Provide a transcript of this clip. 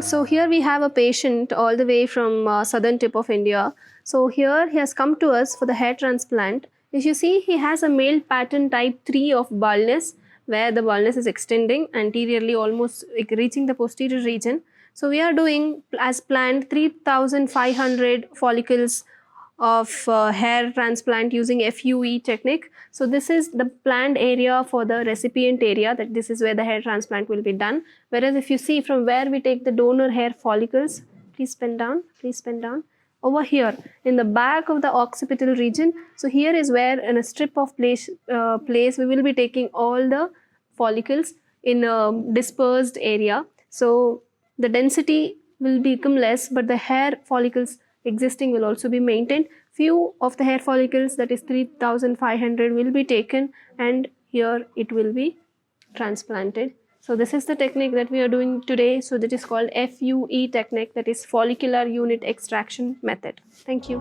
morning. So here we have a patient all the way from southern tip of India. So here he has come to us for the hair transplant. As you see, he has a male pattern type 3 of baldness, where the baldness is extending anteriorly, almost reaching the posterior region. So we are doing as planned 3,500 follicles of hair transplant using FUE technique. So this is the planned area for the recipient area, that this is where the hair transplant will be done. Whereas if you see from where we take the donor hair follicles, please pen down, over here in the back of the occipital region. So here is where in a strip of place we will be taking all the follicles in a dispersed area. So the density will become less, but the hair follicles existing will also be maintained. Few of the hair follicles, that is 3,500, will be taken and here it will be transplanted. So this is the technique that we are doing today. So that is called FUE technique, that is follicular unit extraction method. Thank you.